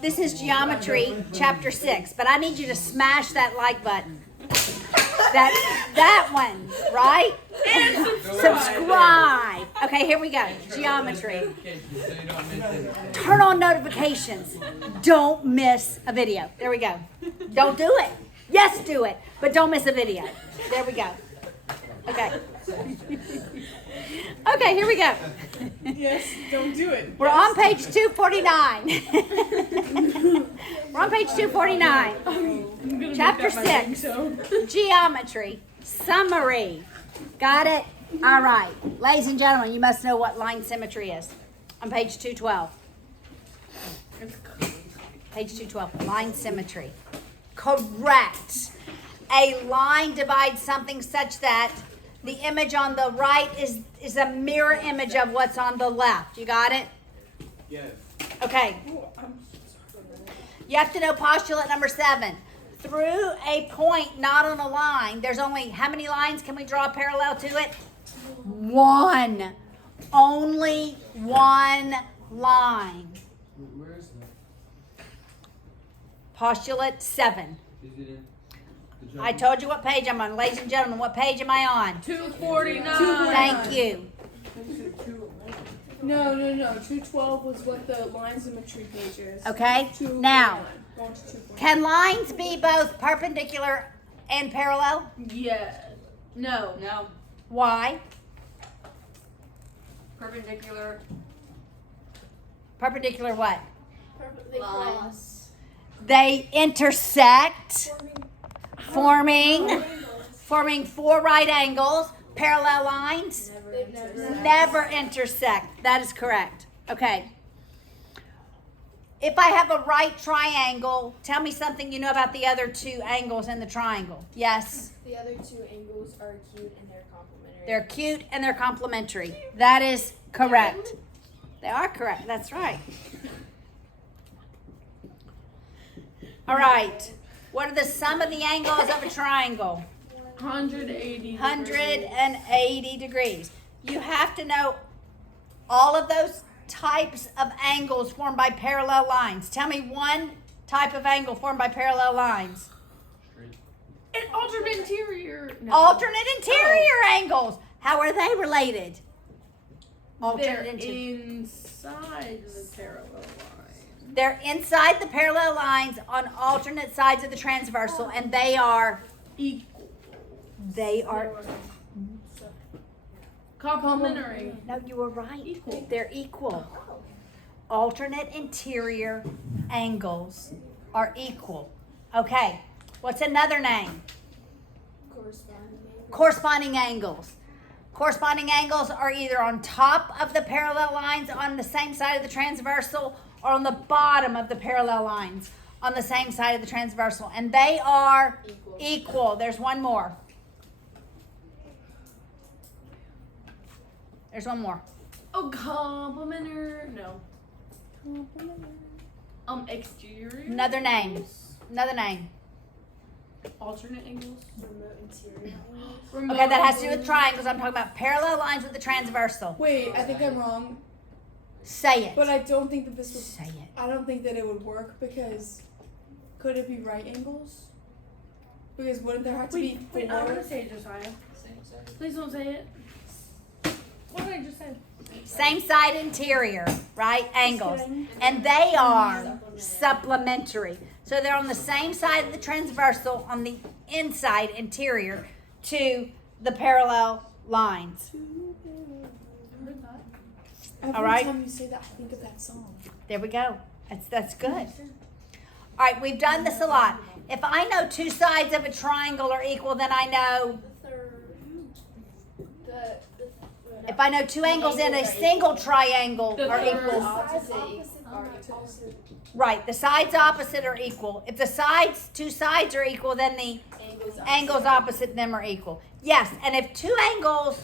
This is Geometry, Chapter 6. But I need you to smash that like button. That one, right? And Subscribe. Okay, here we go. Geometry. Turn on notifications. Don't miss a video. There we go. Don't do it. Yes, do it. But don't miss a video. There we go. Okay. Okay, here we go. Yes, don't do it. We're on page 249. We're on page 249. Chapter 6. Geometry. Summary. Got it? All right. Ladies and gentlemen, you must know what line symmetry is. On page 212. Page 212. Line symmetry. Correct. A line divides something such that the image on the right is a mirror image of what's on the left. You got it? Yes. Okay. You have to know postulate number 7. Through a point not on a line, there's only, how many lines can we draw parallel to it? One. Only one line. Where is that? Postulate 7. Is it in the I told you what page I'm on. Ladies and gentlemen, what page am I on? 249. Thank you. No. 212 was what the line symmetry page is. Okay. 249. Now, Going to 249. can lines be both perpendicular and parallel? Yeah. No. Why? Perpendicular. Perpendicular what? Lines. They intersect, forming 4 right angles. Parallel lines never intersect. That is correct. Okay. If I have a right triangle, tell me something you know about the other 2 angles in the triangle. Yes. The other 2 angles are acute and they're complementary. They're acute and they're complementary. That is correct. They are correct. That's right. All right. What are the sum of the angles of a triangle? 180. 180 degrees. You have to know all of those types of angles formed by parallel lines. Tell me one type of angle formed by parallel lines. Straight. An alternate interior. No. Alternate interior angles. How are they related? They're Alternate interior. inside the parallel line. They're inside the parallel lines on alternate sides of the transversal, and they are Equal. Complementary. No, you were right. Equal. They're equal. Alternate interior angles are equal. Okay. What's another name? Corresponding angles. Corresponding angles are either on top of the parallel lines on the same side of the transversal or on the bottom of the parallel lines on the same side of the transversal. And they are equal. There's one more. There's one more. Oh, complementary. No. Exterior. Another name. Another name. Alternate angles. Remote interior angles. Okay, that has to do with triangles. I'm talking about parallel lines with the transversal. Wait, I think I'm wrong, Say it. but I don't think that this would. Say it. I don't think that it would work because could it be right angles? Because wouldn't there have to be Wait, I want 4? to say it, Josiah. Please don't say it. What did I just say? Same side interior, right? Angles. kidding. And they are supplementary. So they're on the same side of the transversal on the inside interior to the parallel lines. Every All right. time you say that, I think of that song. There we go. That's good. All right, we've done this a lot. If I know 2 sides of a triangle are equal, then I know, The third. if I know 2 angles in a single triangle The are third. equal. Right, the sides opposite are equal. If the 2 sides are equal, then the angles opposite them are equal. Yes, and if 2 angles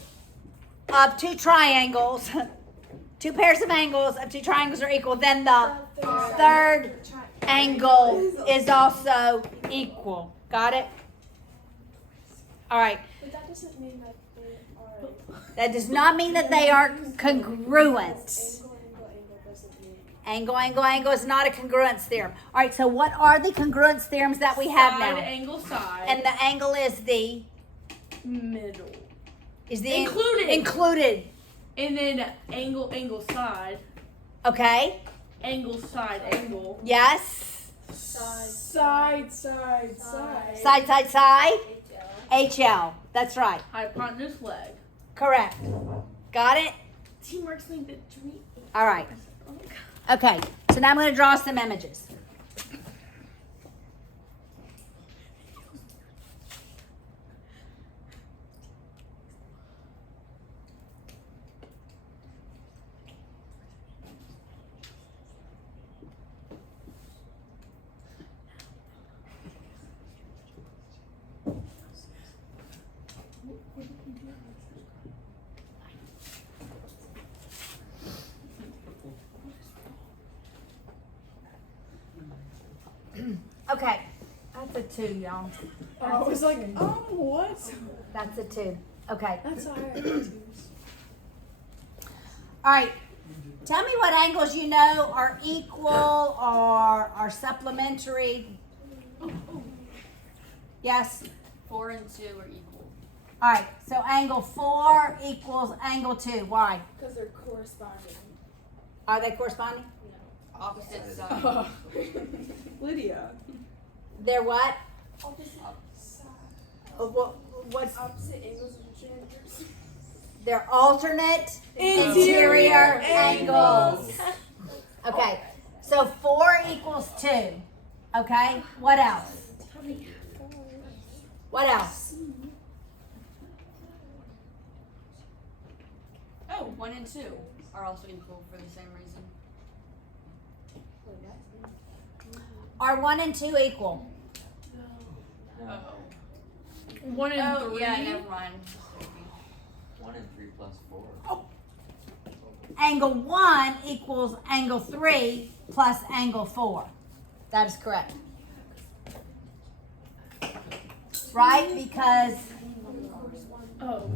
of 2 triangles, 2 pairs of angles of 2 triangles are equal, then the third angle is also equal. Got it? All right. But that doesn't mean that they are. That does not mean that they are congruent. Angle doesn't mean. Angle, angle, angle is not a congruence theorem. All right, so what are the congruence theorems that we have Side, now? angle, side. And the angle is the middle. included. Included. And then angle, angle, side. Okay. Angle, side, angle. Yes. Side. Side. HL. That's right. Hypotenuse, leg. Correct. Got it? Teamwork's made the dream. All right. Oh my God. Okay. So now I'm going to draw some images. Okay. That's a 2, y'all. I was like, what? That's a 2. Okay. That's higher. All right. Tell me what angles you know are equal or are supplementary. Yes? 4 and 2 are equal. All right. So angle 4 equals angle 2. Why? Because they're corresponding. Are they corresponding? Opposite side. Lydia. They're what? Opposite side. What's Opposite angles of the triangles. they're alternate Interior angles. Okay. So 4 equals 2. Okay. What else? What else? Oh, 1 and 2 are also equal for the same reason. Are 1 and 2 equal? Oh. 1 and 3. Yeah, never mind. 1 and 3 plus 4. Angle 1 equals angle 3 plus angle 4. That is correct. Right? Because Oh.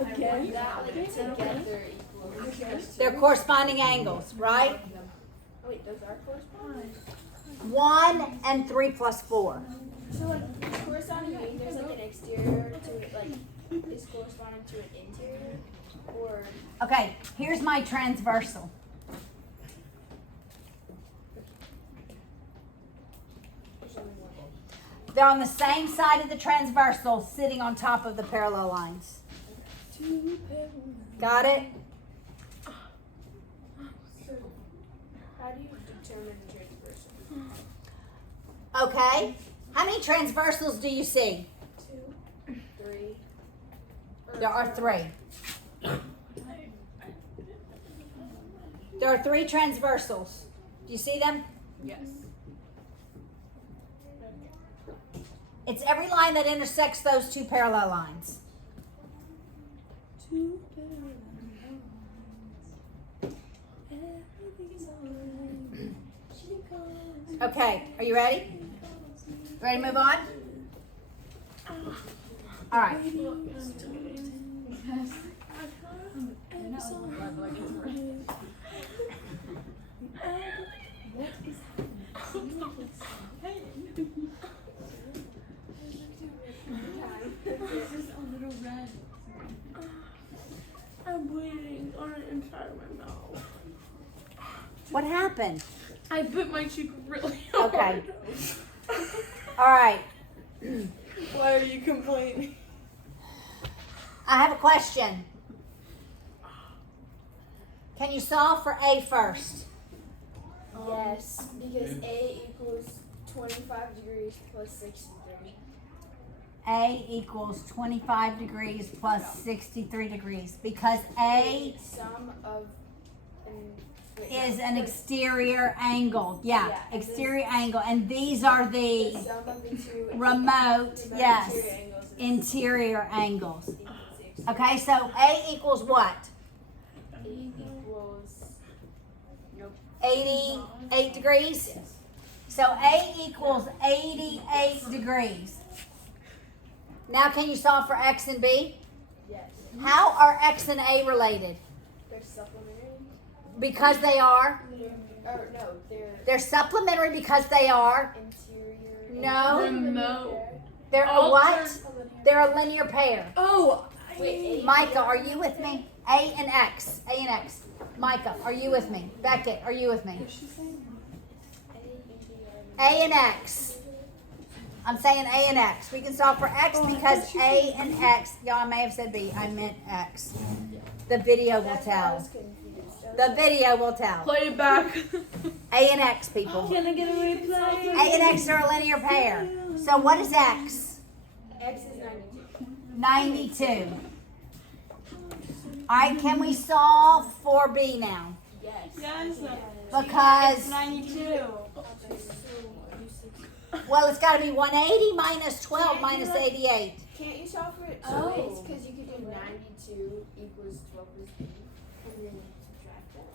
Okay. That like together equals. they're corresponding angles, right? Wait, those are corresponding? 1 and 3 plus 4. So like corresponding means there's like an exterior to it, like is corresponding to an interior, or Okay, here's my transversal. there's only one. They're on the same side of the transversal, sitting on top of the parallel lines. Got it? So how do you determine the transversal? Okay. How many transversals do you see? 2, 3. There are 3. There are 3 transversals. Do you see them? Yes. It's every line that intersects those 2 parallel lines. Okay, are you ready? Ready to move on? All right. I'm bleeding on the inside of my mouth. What happened? I bit my cheek really hard. Okay. All right. Why are you complaining? I have a question. Can you solve for A first? Yes, because A equals 25 degrees plus 63. A equals 25 degrees plus 63 degrees because A Sum of is an exterior angle. Yeah, Yeah. exterior angle. And these are the the sum of the two remote, the yes, interior angles is interior angles. equals 60. Okay, so A equals what? A equals 88 degrees? So A equals 88 degrees. Now can you solve for X and B? yes. How are X and A related? They're supplementary. Because they are. Or no, they're They're supplementary because they are. interior. No. Remote. They're a what? They're a linear pair. Oh, Wait, Micah, are you with me? A and X. A and X. Micah, are you with me? Beckett, are you with me? A and X. I'm saying A and X. We can solve for X because A and X. Y'all, I may have said B. I meant X. The video will That's why I was tell. confused. The video will tell. Play it back. A and X, people. Can I get a replay? A and X are a linear pair. So what is X? X is 92. 92. All right, can we solve for B now? Yes. Yes. Because, 92. well, it's got to be 180 minus 12 minus 88. Can't you solve for it two Oh. ways? Because you could do 92 equals 12 plus 8, and then subtract that.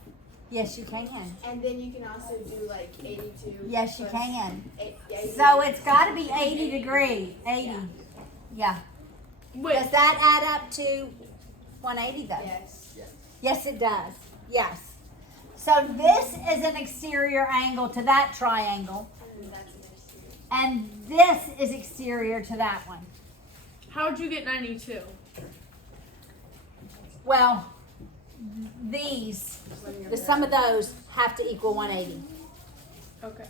Yes, you can. And then you can also do like 82. Yes, you plus can. 80. So it's got to be 80 degrees. 80. Yeah. Wait. Does that add up to 180 though? Yes. Yes, it does. Yes. So this is an exterior angle to that triangle, And that's an exterior. and this is exterior to that one. How'd you get 92? Well, these, the sum of those have to equal 180. Okay.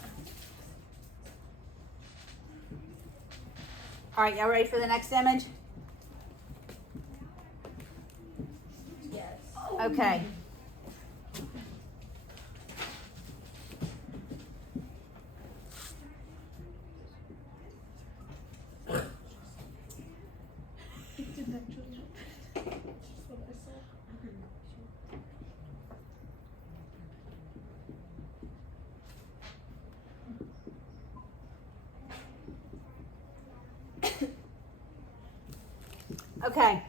All right, y'all ready for the next image? Yes. Okay. Okay.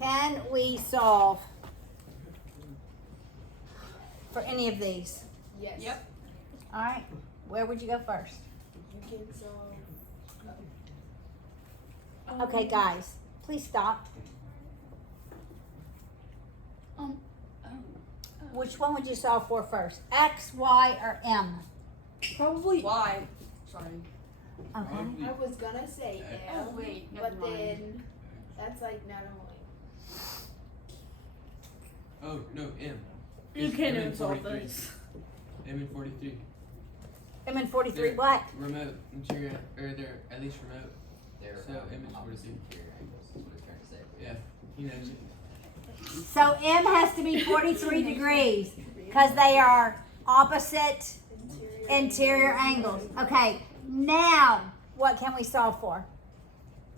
Can we solve for any of these? Yes. Yep. All right. Where would you go first? You can solve. Okay, guys, please stop. Which one would you solve for first? X, Y, or M? probably. Why? Sorry. Okay. I was gonna say M, Oh, wait, but never mind. then that's like not only. Oh, no, M. You It's can't M even and solve 43. this. M and 43. M and 43, They're what? Remote, interior, or they're at least remote. They're So, M is opposite 43. interior angles, is what it's trying to say. Yeah, he knows it. So M has to be 43 degrees because they are opposite interior angles. Okay, now what can we solve for?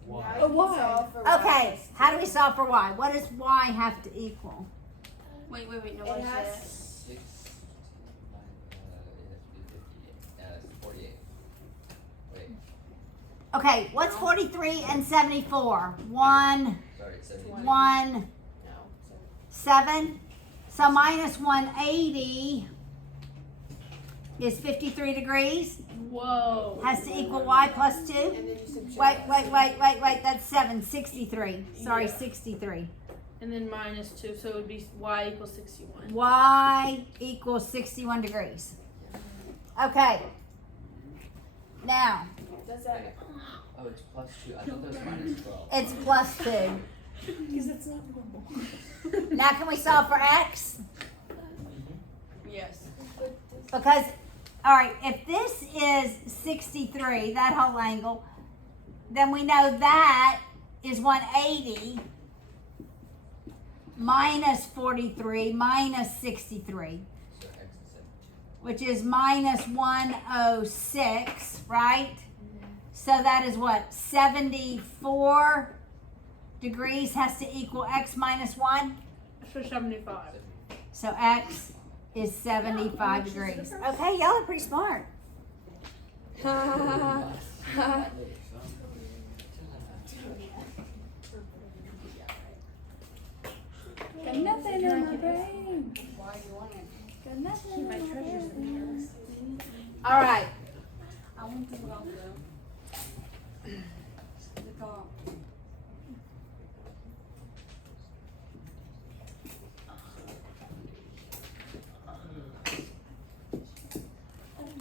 Now Why? you can Y. solve for Okay, Y. how do we solve for Y? What does Y have to equal? Wait, no, It what is has. it? 6, 9, it has to be 50, 48. Wait, Okay, what's 43 and 74? 1, sorry, 72. 1, No. 7. So minus 180 is 53 degrees. Whoa. Has to equal Y plus 2. And then you subtract. Wait. That's 7. 63. Sorry, 63. And then minus 2, so it would be y equals 61. Y equals 61 degrees. Okay. Now, Does that? Oh, it's plus 2. I thought that was minus 12. it's plus 2. Because it's not normal. Now, can we solve for X? Yes. Because, all right, if this is 63, that whole angle, then we know that is 180 minus 43 minus 63, So X is 72. which is minus 106, right? So that is what? 74 degrees has to equal X minus 1. For 75. So X is 75 degrees. Okay, y'all are pretty smart. Got nothing in my brain. Why do you want it? Got nothing in my brain. All right. I want to go though. The top.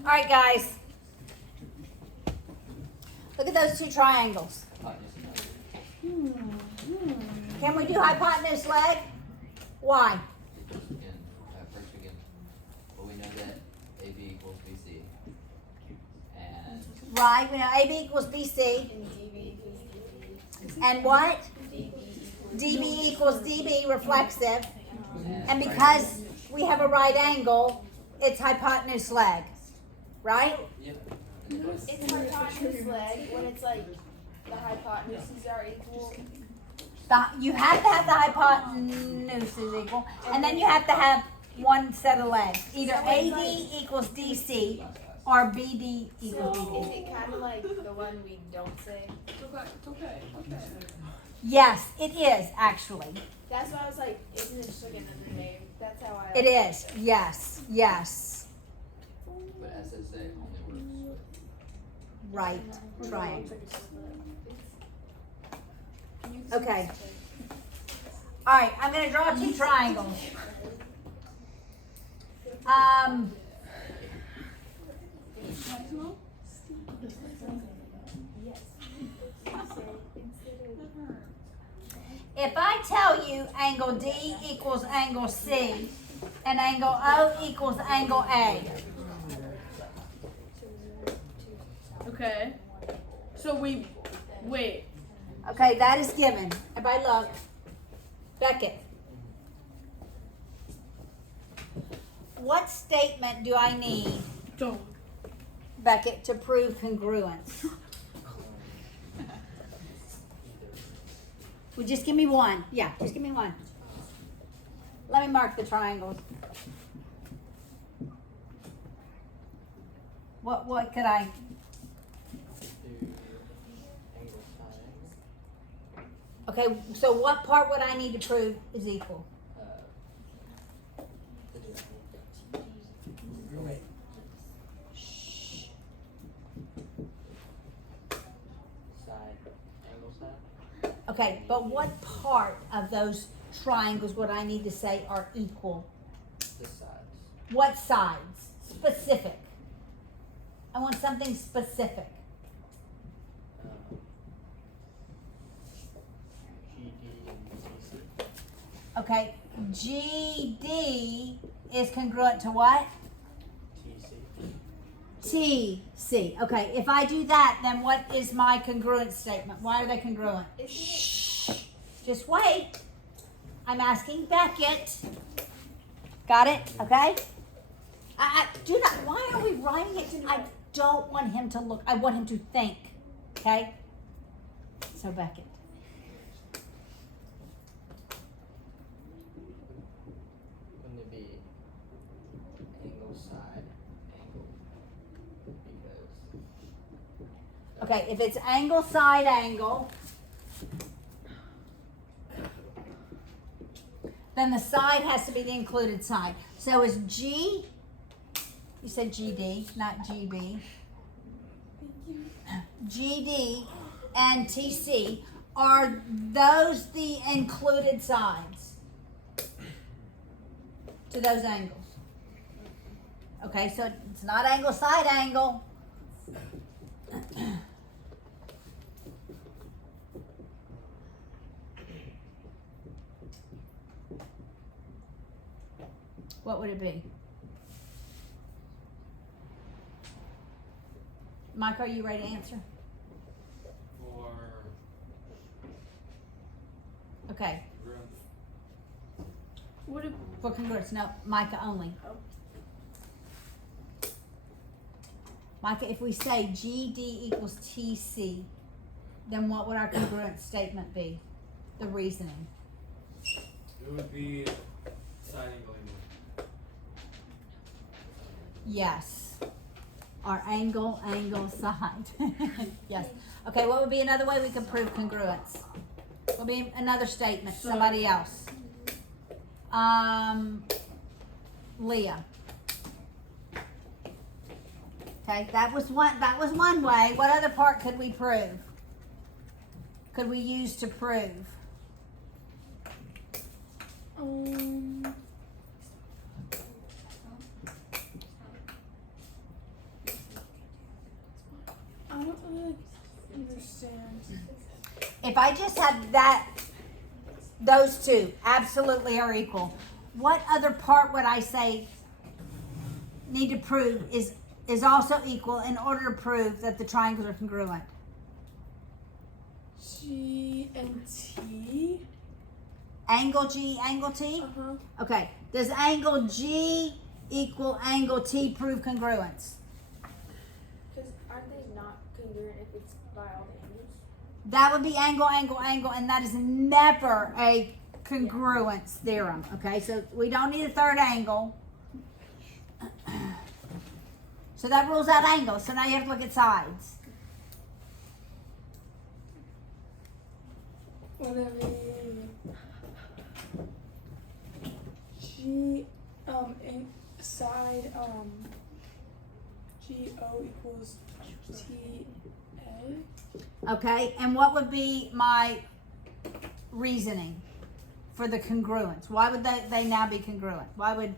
All right, guys. Look at those two triangles. Can we do hypotenuse leg? Why? Because again, first again, well, we know that AB equals BC. And Right, we know AB equals BC. And DB equals DB. And what? DB DB equals DB, reflexive. And because we have a right angle, it's hypotenuse leg. Right? Yep. It's hypotenuse leg when it's like the hypotenuses are equal. You have to have the hypotenuse is equal. And then you have to have one set of legs. Either AD equals DC or BD equals So BD. is it kind of like the one we don't say? It's okay. Yes, it is actually. That's why I was like, isn't it just like another name? That's how I. It is. Yes, yes. but SSA only works. Right, triangle. Okay. All right, I'm going to draw two triangles. If I tell you angle D equals angle C and angle O equals angle A, Okay. So we wait. okay, that is given. Everybody look. Beckett. What statement do I need, Don't. Beckett, to prove congruence? Well, just give me one. Yeah, just give me one. Let me mark the triangles. What could I? Okay, so what part would I need to prove is equal? Shh. Okay, but what part of those triangles would I need to say are equal? The sides. What sides? Specific. I want something specific. GD and TC. Okay, GD is congruent to what? TC. TC. Okay, if I do that, then what is my congruent statement? Why are they congruent? Shh. Just wait. I'm asking Beckett. Got it? Okay? I do not. Why are we writing it? I don't want him to look. I want him to think. Okay? So Beckett. Wouldn't it be angle side angle? Because Okay, if it's angle side angle, then the side has to be the included side. So is G, you said GD, not GB. GD and TC, are those the included sides to those angles? Okay, so it's not angle side angle. What would it be? Mike, are you ready to answer? For Okay, room. What if for congruence, no, Micah only. Micah, if we say GD equals TC, then what would our congruent statement be? The reasoning. It would be side angle angle. Yes. Our angle, side. Yes. Okay, what would be another way we could prove congruence? What would be another statement? Somebody else. Leah. Okay, that was one way. What other part could we prove? Could we use to prove? really understand. If I just have that, those two absolutely are equal, what other part would I say need to prove is also equal in order to prove that the triangles are congruent? G and T. Angle G, angle T? Uh-huh. Okay. Does angle G equal angle T prove congruence? Because aren't they not congruent if it's by all the angles? That would be angle, angle, angle, and that is never a congruence theorem. Okay, so we don't need a third angle. So that rules out angles. So now you have to look at sides. Whenever G in side GO equals TA. Okay, and what would be my reasoning for the congruence? Why would they now be congruent? Why would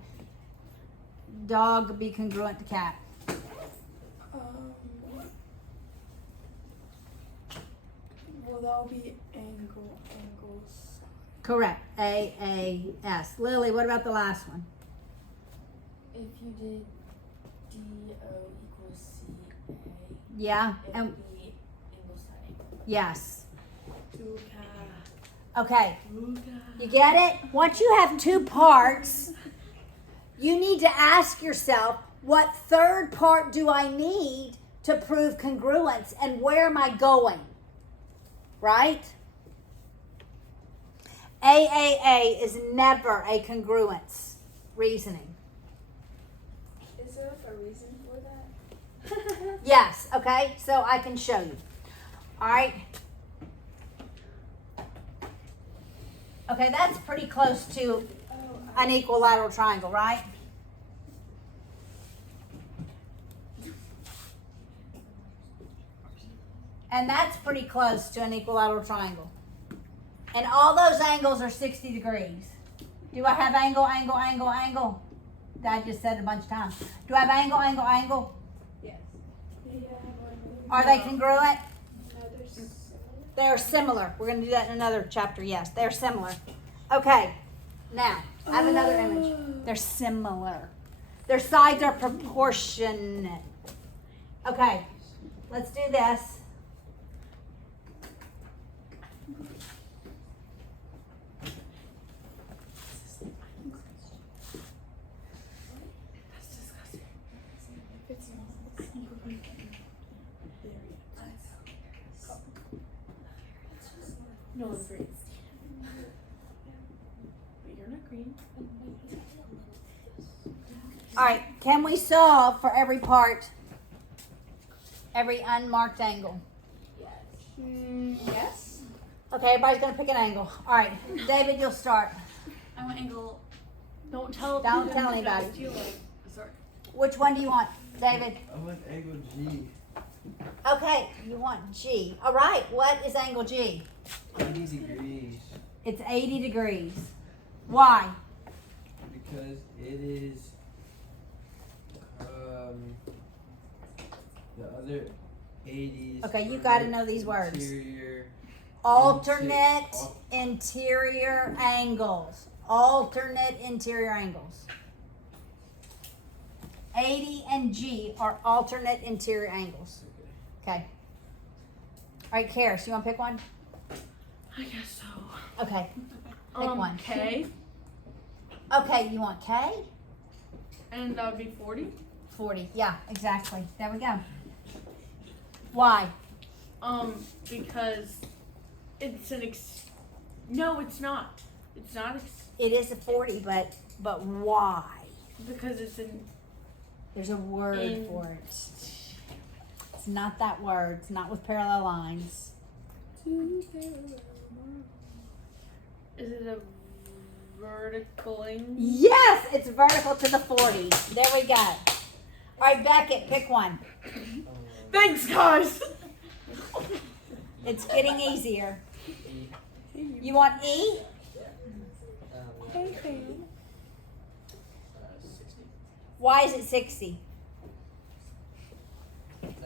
dog be congruent to cat? Well, that'll be angles. Correct. AAS. Lily, what about the last one? If you did DO equals CA, Yeah, it and would be angle side angle. yes. Okay. You get it? Once you have two parts, you need to ask yourself, what third part do I need to prove congruence, and where am I going? Right? AAA is never a congruence reasoning. Is there like a reason for that? Yes, okay? So I can show you. All right? Okay, that's pretty close to an equilateral triangle, right? And that's pretty close to an equilateral triangle. And all those angles are 60 degrees. Do I have angle, angle, angle, angle? I just said it a bunch of times. Do I have angle, angle, angle? Yes. Are they congruent? No, they're similar. They're similar. We're going to do that in another chapter. Yes, they're similar. Okay. Now, I have another image. They're similar. Their sides are proportionate. Okay. Let's do this. No one agrees. But you're not green. All right. Can we solve for every part, every unmarked angle? Yes. Okay, everybody's going to pick an angle. All right. David, you'll start. I want angle. Don't tell. Don't tell anybody. Sorry. Which one do you want, David? I want angle G. Okay, you want G. All right. What is angle G? 80 degrees. It's 80 degrees. Why? Because it is the other 80s. Okay, you are got to like know these words. interior. Alternate interior angles. Alternate interior angles. 80 and G are alternate interior angles. Okay. All right, Karis, you want to pick one? I guess so. Okay, pick one. K, Okay, you want K? and that would be 40. 40. Yeah, exactly. There we go. Why? Because it's an no, it's not. It's not It is a 40, but why? because it's an There's a word for it. It's not that word. It's not with parallel lines. is it a vertical angle? Yes, it's vertical to the 40. There we go. All right, Beckett, pick one. Thanks, guys. It's getting easier. E. You want E? Hey, 60. Why is it 60? Because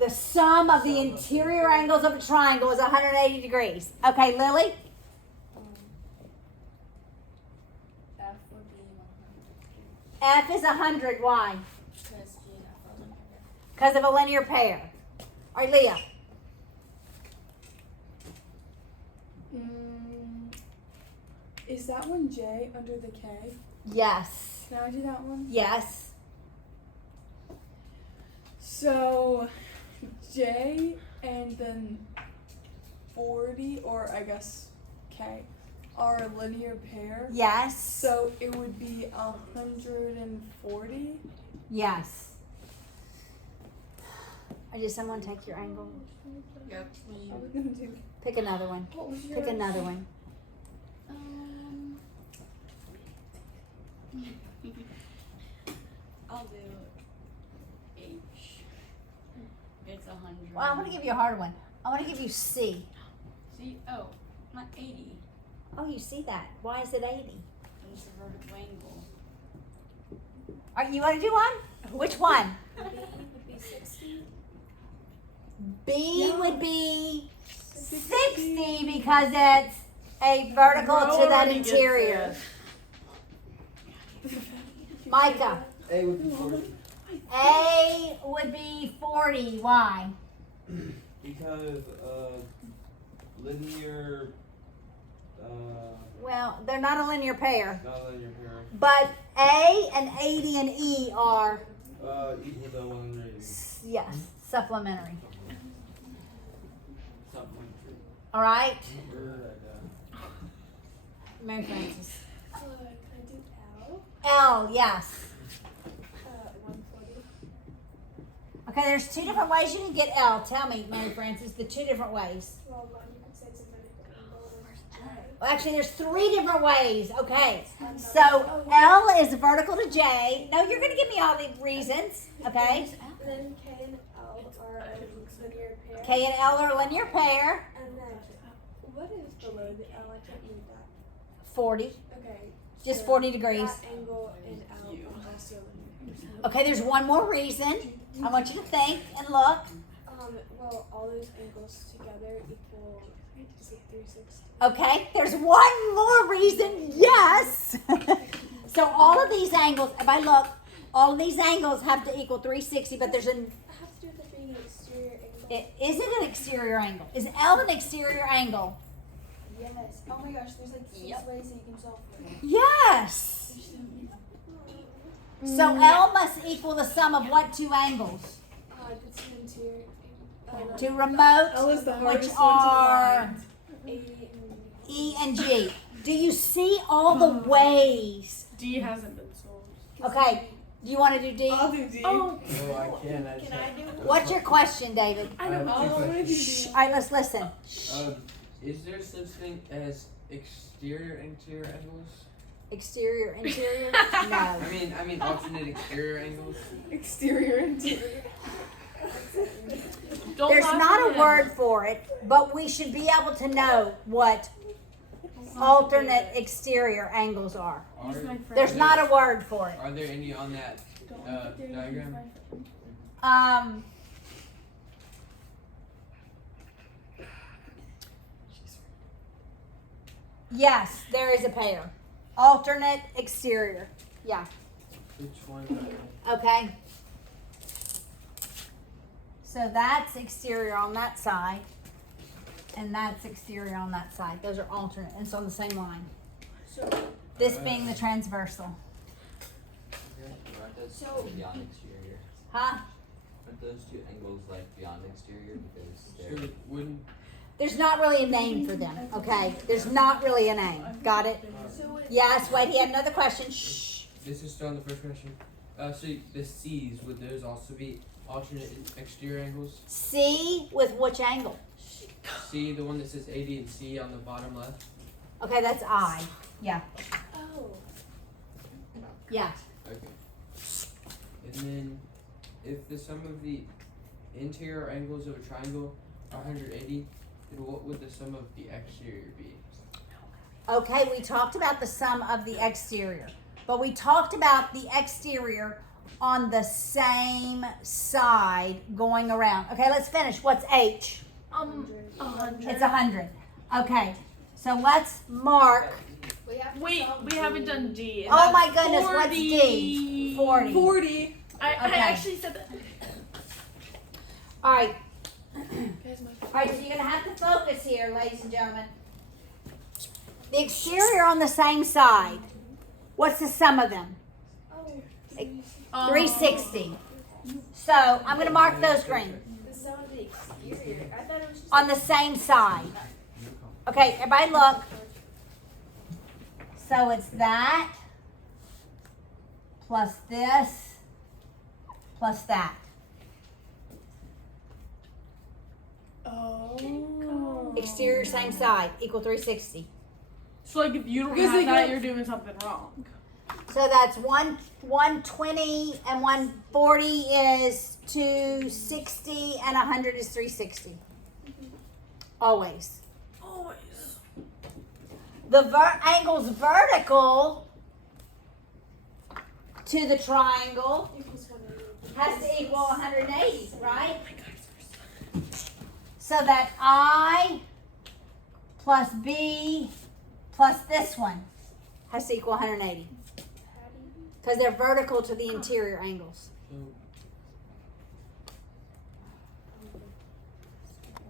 The sum of the interior angles of a triangle is 180 degrees. Okay, Lily? F would be 100. F is 100. Why? Because G and F are linear. Because of a linear pair. All right, Leah. Is that one J under the K? Yes. Can I do that one? Yes. So, J and then 40, or I guess K, are a linear pair. Yes. So it would be 140. Yes. Did someone take your angle? Yep. I was gonna do. Pick another one. What was Pick another one. I'll do H. It's 100. Well, I'm going to give you a hard one. I want to give you C. See? Oh, not 80. Oh, you see that. Why is it 80? It's a vertical angle. All right, you want to do one? Which one? B would be 60. B would be 60 because it's a vertical to that interior. Micah. A would be 40. A would be 40. Why? Because linear, Well, they're not a linear pair. not linear pair. But A and 80 and E are, Equal to 180. yes, supplementary. Supplementary. All right? Where did I go? Mary Frances. Can I do L? L, yes. 140. Okay, there's two different ways you can get L. Tell me, Mary Frances, the two different ways. Well, one you could say it's a vertical angle and Well, actually, there's three different ways. Okay. So L is vertical to J. No, you're going to give me all the reasons. Okay. And then K and L are a linear pair. K and L are a linear pair. And then, what is below the L? I can't read that. 40. Okay. Just so 40 degrees. That angle in L is also linear. Okay, there's one more reason. I want you to think and look. Well, all those angles together equal, is it 360? Okay, there's one more reason. Yes. So all of these angles, if I look, all of these angles have to equal 360, but there's an, I have to do with it being an exterior angle. is it an exterior angle? Is L an exterior angle? Yes. Oh my gosh, there's like 6 ways that you can solve for it. Yes. So L must equal the sum of what two angles? It's an interior angle. Two remote, L is the which hardest one to are find. A and E and G. Do you see all the ways? D hasn't been solved. Okay, do you want to do D? I'll do D. No, I can't. Can I do What's your question, David? I don't know. I want to do Shh. D. All right, let's listen. Is there such thing as exterior and interior angles? Exterior, interior? No. I mean alternate exterior angles. Exterior, interior. Don't There's laugh not at a him. word for it, but we should be able to know what alternate exterior angles are. He's my friend. There's not a word for it. Are there any on that diagram? Yes, there is a pair. Alternate exterior. Yeah. Which one? Okay. So that's exterior on that side, and that's exterior on that side. Those are alternate, and it's on the same line. So, This being the transversal. Aren't those So- beyond exterior? Huh? Aren't those two angles like beyond exterior because they're Sure, wouldn't. There's not really a name for them, okay? There's not really a name. Got it? so it, Yes, wait, he had another question. Shh. This is still on the first question. So the C's, would those also be alternate exterior angles? C with which angle? C, the one that says 80, and C on the bottom left. Okay, that's I. Yeah. oh, Yeah. Okay. And then, if the sum of the interior angles of a triangle are 180, then what would the sum of the exterior be? Okay, we talked about the sum of the exterior, but we talked about the exterior on the same side going around. Okay, let's finish. What's H? 100. It's 100. Okay, so let's mark. Wait, we haven't done D. and Oh my that's goodness, what's D? 40. 40. I Okay. actually said that. All right. Guys, my All right, so you're gonna have to focus here, ladies and gentlemen. The exterior on the same side. What's the sum of them? 360. So I'm gonna mark those green The sum of the exterior. I thought it was just on the same side. Okay, everybody look. So it's that plus this plus that. Oh. Exterior same side equal 360. So like if you don't Because have they that, go- you're doing something wrong. So that's 120 and 140 is 260 and 100 is 360. Always. Always. The angle's vertical to the triangle has to equal 180, right? So that I plus B plus this one has to equal 180. Because they're vertical to the interior angles. So